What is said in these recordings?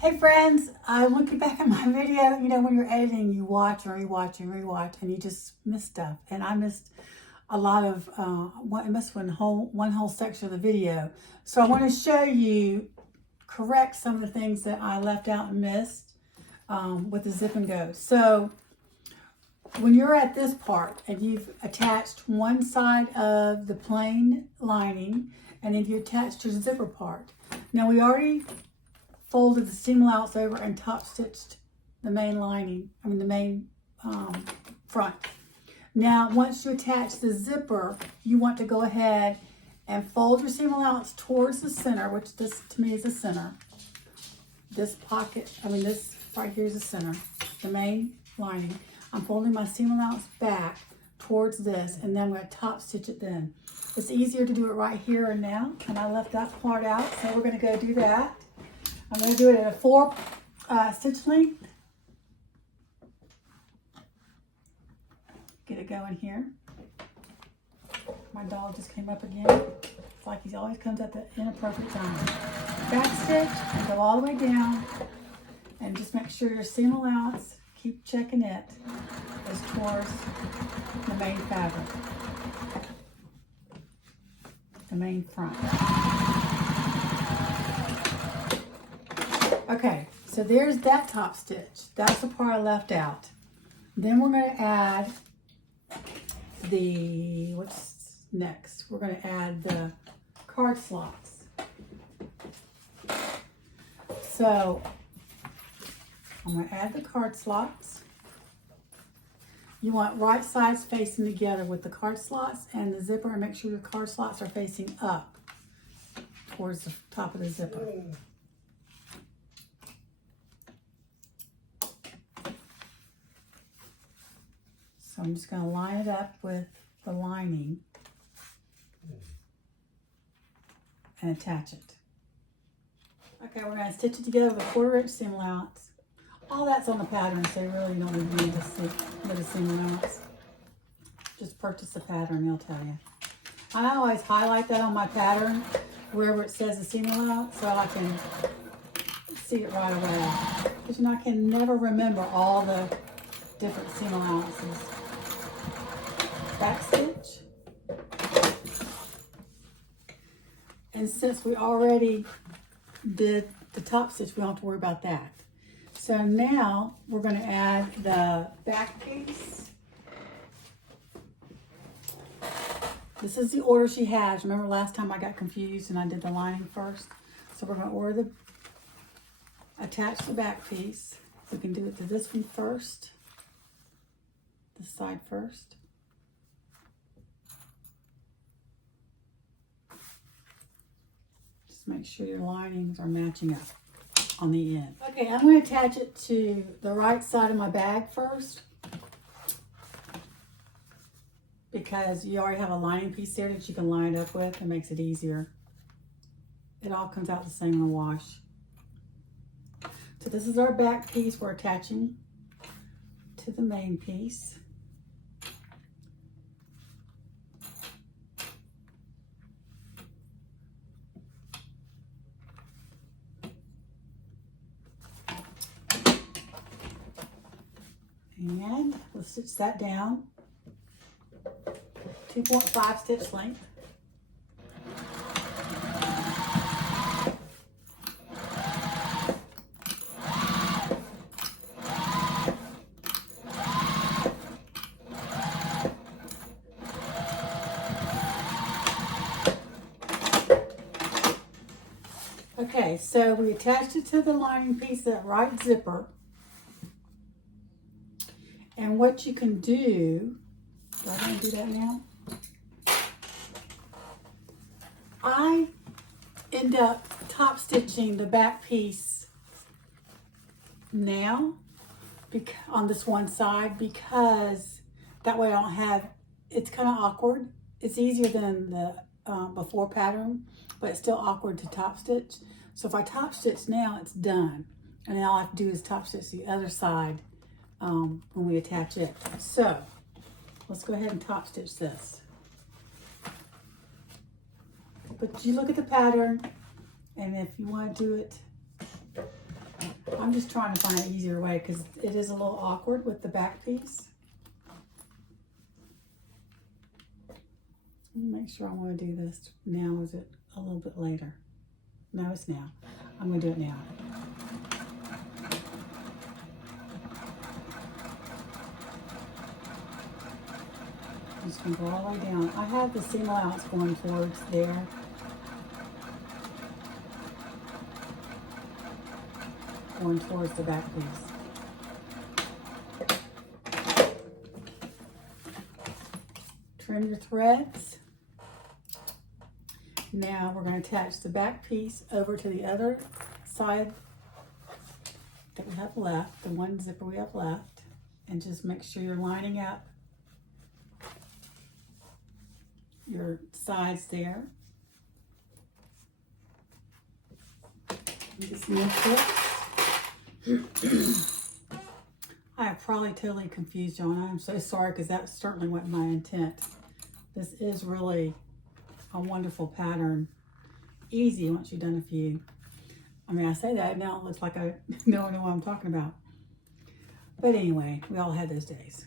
Hey friends, I'm looking back at my video. You know, when you're editing, you watch and rewatch and rewatch, and you just miss stuff. And I missed a lot of, I missed one whole section of the video. So I want to show you, correct some of the things that I left out and missed with the zip and go. So when you're at this part and you've attached one side of the plain lining, and then you attach to the zipper part. Now we already folded the seam allowance over and top stitched the main lining, the main front. Now, once you attach the zipper, you want to go ahead and fold your seam allowance towards the center, which this to me is the center. This pocket, this right here is the center, the main lining. I'm folding my seam allowance back towards this, and then I'm going to top stitch it then. It's easier to do it right here and now, and I left that part out, so we're going to go do that. I'm going to do it at a 4 stitch length. Get it going here. My dog just came up again. It's like he always comes at the inappropriate time. Back stitch and go all the way down. And just make sure your seam allowance, keep checking it, is towards the main fabric. The main front. Okay, so there's that top stitch. That's the part I left out. Then we're going to add what's next? We're going to add the card slots. So I'm going to add the card slots. You want right sides facing together with the card slots and the zipper, and make sure your card slots are facing up towards the top of the zipper. So I'm just going to line it up with the lining and attach it. Okay, we're going to stitch it together with a 1/4 inch seam allowance. All that's on the pattern, so you really don't need to with a seam allowance. Just purchase the pattern, they'll tell you. I always highlight that on my pattern, wherever it says the seam allowance, so I can see it right away. Because I can never remember all the different seam allowances. Back stitch. And since we already did the top stitch, we don't have to worry about that. So now we're going to add the back piece. This is the order she has. Remember last time I got confused and I did the lining first? So we're going to attach the back piece. We can do it to this one first. This side first. Just make sure your linings are matching up on the end. Okay, I'm going to attach it to the right side of my bag first, because you already have a lining piece there that you can line it up with. It makes it easier. It all comes out the same in the wash. So this is our back piece we're attaching to the main piece. And we'll stitch that down, 2.5 stitch length. Okay, so we attached it to the lining piece, that right zipper. And what you can do I going to do that now? I end up top stitching the back piece now on this one side, because that way I don't have, it's kind of awkward. It's easier than the before pattern, but it's still awkward to top stitch. So if I top stitch now, it's done. And then all I have to do is top stitch the other side when we attach it. So let's go ahead and top stitch this. But you look at the pattern, and if you want to do it I'm just trying to find an easier way because it is a little awkward with the back piece. Let me make sure I want to do this now. Or is it a little bit later? No, it's now. I'm going to do it now. I'm just going to go all the way down. I have the seam allowance going towards there. Going towards the back piece. Trim your threads. Now we're going to attach the back piece over to the other side that we have left, the one zipper we have left, and just make sure you're lining up your sides there. Just lift it. I have probably totally confused y'all, and I'm so sorry because that certainly wasn't my intent. This is really a wonderful pattern. Easy once you've done a few. I mean, I say that now it looks like I don't know what I'm talking about. But anyway, we all had those days.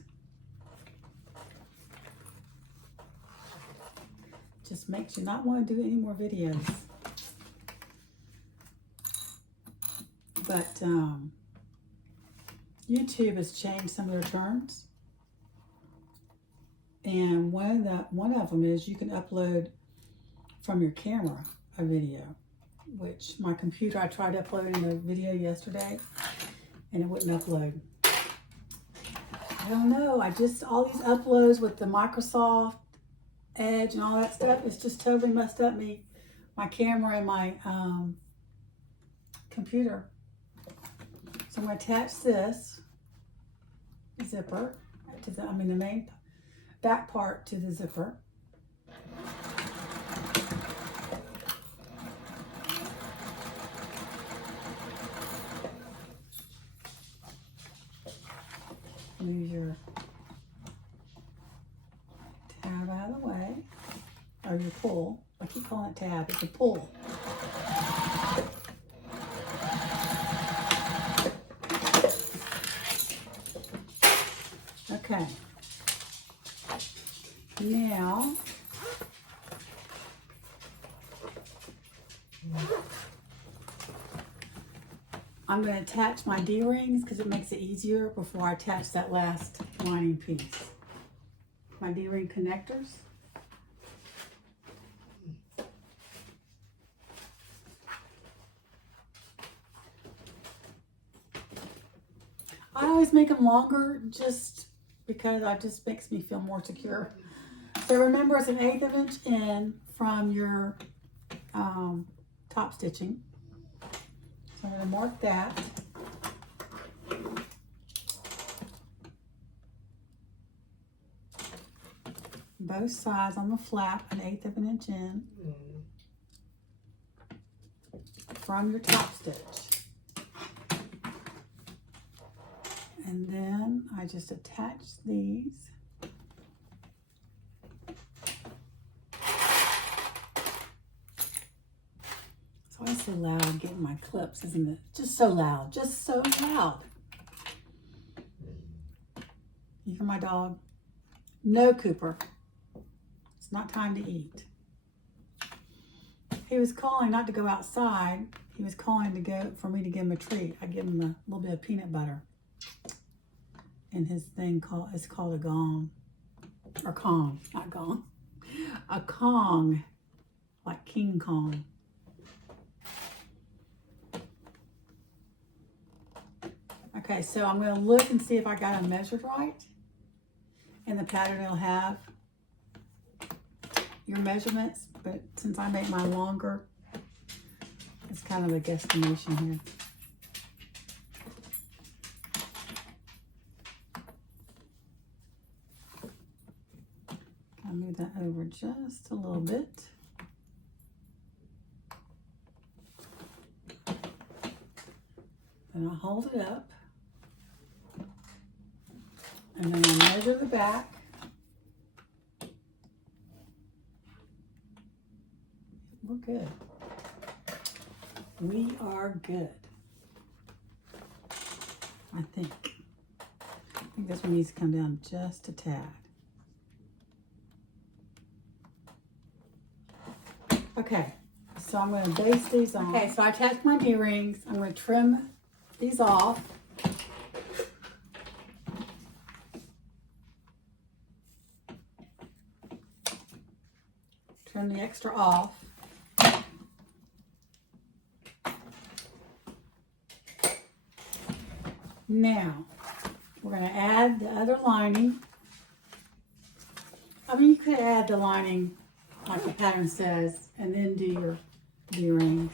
Just makes you not want to do any more videos. But YouTube has changed some of their terms. And one of them is you can upload from your camera a video, which my computer, I tried uploading a video yesterday and it wouldn't upload. I don't know, all these uploads with the Microsoft Edge and all that stuff, it's just totally messed up my camera and my computer. So I'm going to attach this zipper to the main back part to the zipper. Move your tab out of the way, or your pull. I keep calling it tab, it's a pull. Okay. Now, I'm going to attach my D-rings because it makes it easier before I attach that last lining piece. My D-ring connectors. I always make them longer just because it just makes me feel more secure. So remember, it's 1/8 of an inch in from your top stitching. So I'm going to mark that. Both sides on the flap, 1/8 of an inch in from your top stitch. And then I just attach these. It's always so loud getting my clips, isn't it? Just so loud, just so loud. You hear my dog? No, Cooper. It's not time to eat. He was calling not to go outside. He was calling to go for me to give him a treat. I give him a little bit of peanut butter. And his thing is called a gong. Or Kong, not gong. A Kong, like King Kong. Okay, so I'm going to look and see if I got them measured right. And the pattern will have your measurements, but since I make mine longer, it's kind of a guesstimation here. I'll move that over just a little bit. Then I'll hold it up. And then I'll measure the back. We're good. We are good. I think this one needs to come down just a tad. Okay, so I'm going to base these on. Okay, so I attached my earrings. I'm going to trim these off. Trim the extra off. Now, we're going to add the other lining. I mean, you could add the lining like the pattern says, and then do your D-rings.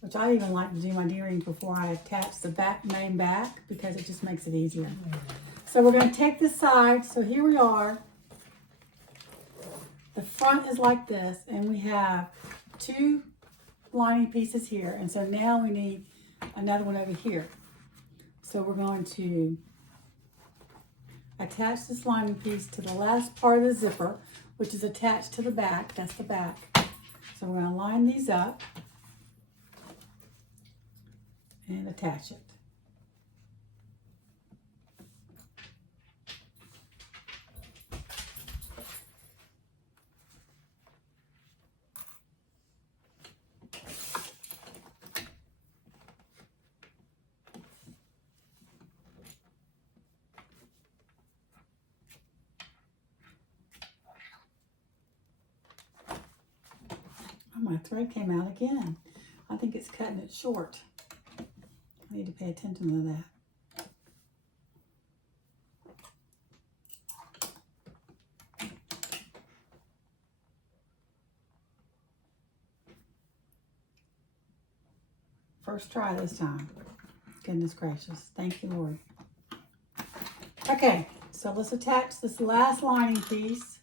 Which I even like to do my D-rings before I attach the main back, because it just makes it easier. So we're going to take this side. So here we are. The front is like this, and we have 2 lining pieces here. And so now we need another one over here. So we're going to attach this lining piece to the last part of the zipper, which is attached to the back. That's the back. So we're going to line these up and attach it. Oh, my thread came out again. I think it's cutting it short. I need to pay attention to that. First try this time. Goodness gracious. Thank you, Lord. Okay, so let's attach this last lining piece.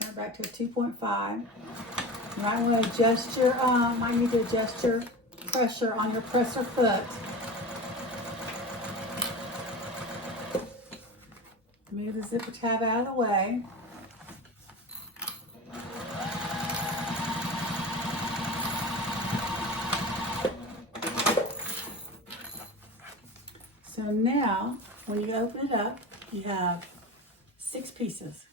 Turn it back to a 2.5. You might want to adjust your, might need to adjust your pressure on your presser foot. Move the zipper tab out of the way. So now, when you open it up, you have 6 pieces,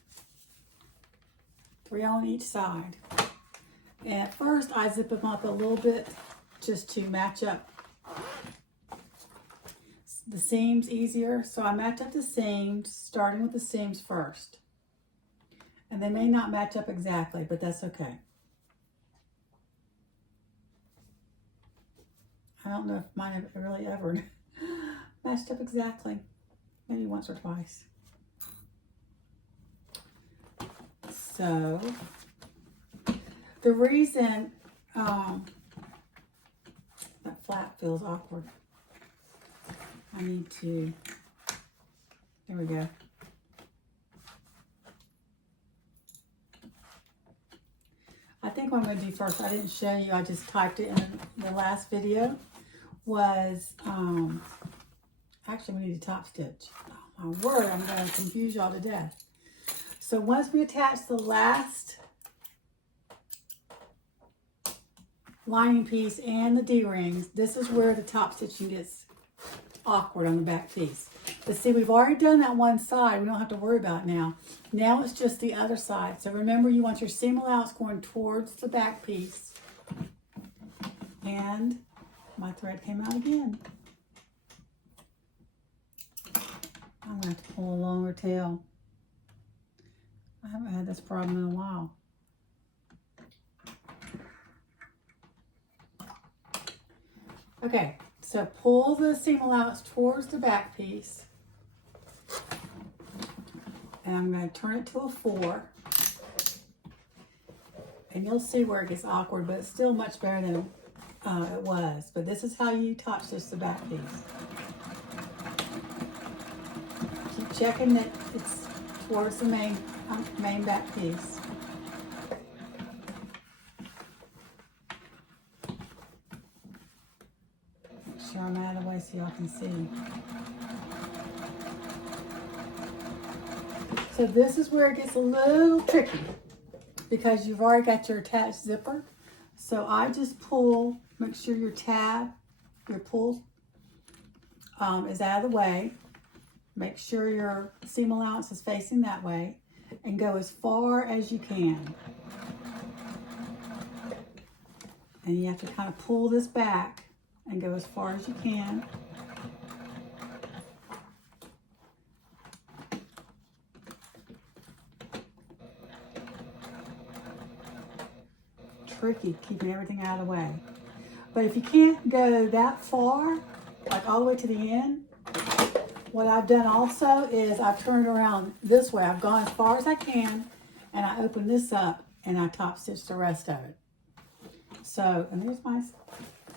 3 on each side. And at first, I zip them up a little bit just to match up the seams easier. So I match up the seams, starting with the seams first. And they may not match up exactly, but that's okay. I don't know if mine have really ever matched up exactly. Maybe once or twice. So the reason that flap feels awkward, I need to, there we go. I think what I'm going to do first, I didn't show you, I just typed it in the last video, was, actually we need a top stitch. Oh my word, I'm going to confuse y'all to death. So once we attach the last lining piece and the D-rings, this is where the top stitching gets awkward on the back piece. But see, we've already done that one side. We don't have to worry about it now. Now it's just the other side. So remember, you want your seam allowance going towards the back piece. And my thread came out again. I'm going to have to pull a longer tail. I haven't had this problem in a while. Okay, so pull the seam allowance towards the back piece. And I'm going to turn it to a 4. And you'll see where it gets awkward, but it's still much better than it was. But this is how you top stitch the back piece. Keep checking that it's towards the main back piece. Make sure I'm out of the way so y'all can see. So this is where it gets a little tricky because you've already got your attached zipper. So I just pull, make sure your tab, your pull is out of the way. Make sure your seam allowance is facing that way and go as far as you can. And you have to kind of pull this back and go as far as you can. Tricky, keeping everything out of the way. But if you can't go that far, like all the way to the end, what I've done also is I've turned around this way. I've gone as far as I can, and I open this up and I top stitch the rest of it. So, and there's my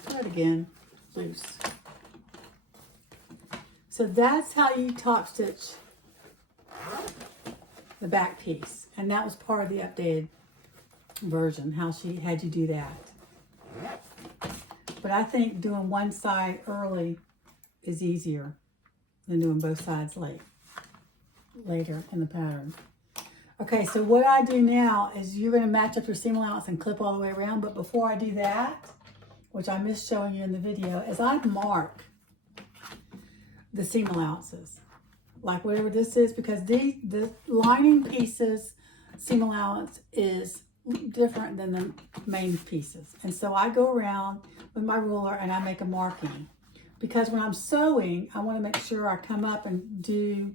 thread again, loose. So that's how you top stitch the back piece. And that was part of the updated version, how she had you do that. But I think doing one side early is easier than doing both sides later in the pattern. Okay, so what I do now is you're going to match up your seam allowance and clip all the way around. But before I do that, which I missed showing you in the video, is I mark the seam allowances, like whatever this is, because the lining pieces seam allowance is different than the main pieces. And so I go around with my ruler and I make a marking, because when I'm sewing, I want to make sure I come up and do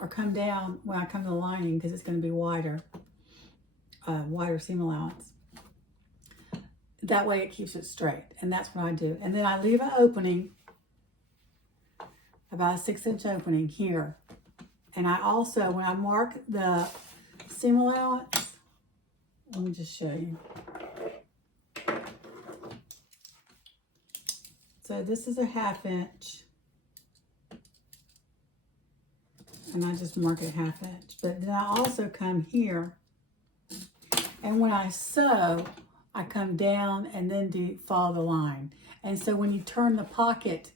or come down when I come to the lining, because it's going to be wider seam allowance. That way it keeps it straight, and that's what I do. And then I leave an opening, about a 6-inch opening here. And I also, when I mark the seam allowance, let me just show you. So this is a 1/2 inch. And I just mark it 1/2 inch. But then I also come here, and when I sew, I come down and then follow the line. And so when you turn the pocket,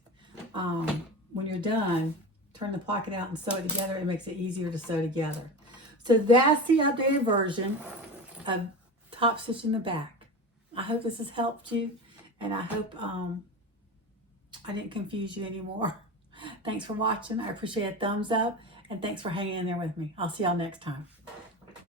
when you're done, turn the pocket out and sew it together, it makes it easier to sew together. So that's the updated version of top stitching the back. I hope this has helped you, and I hope I didn't confuse you anymore. Thanks for watching. I appreciate a thumbs up, and thanks for hanging in there with me. I'll see y'all next time.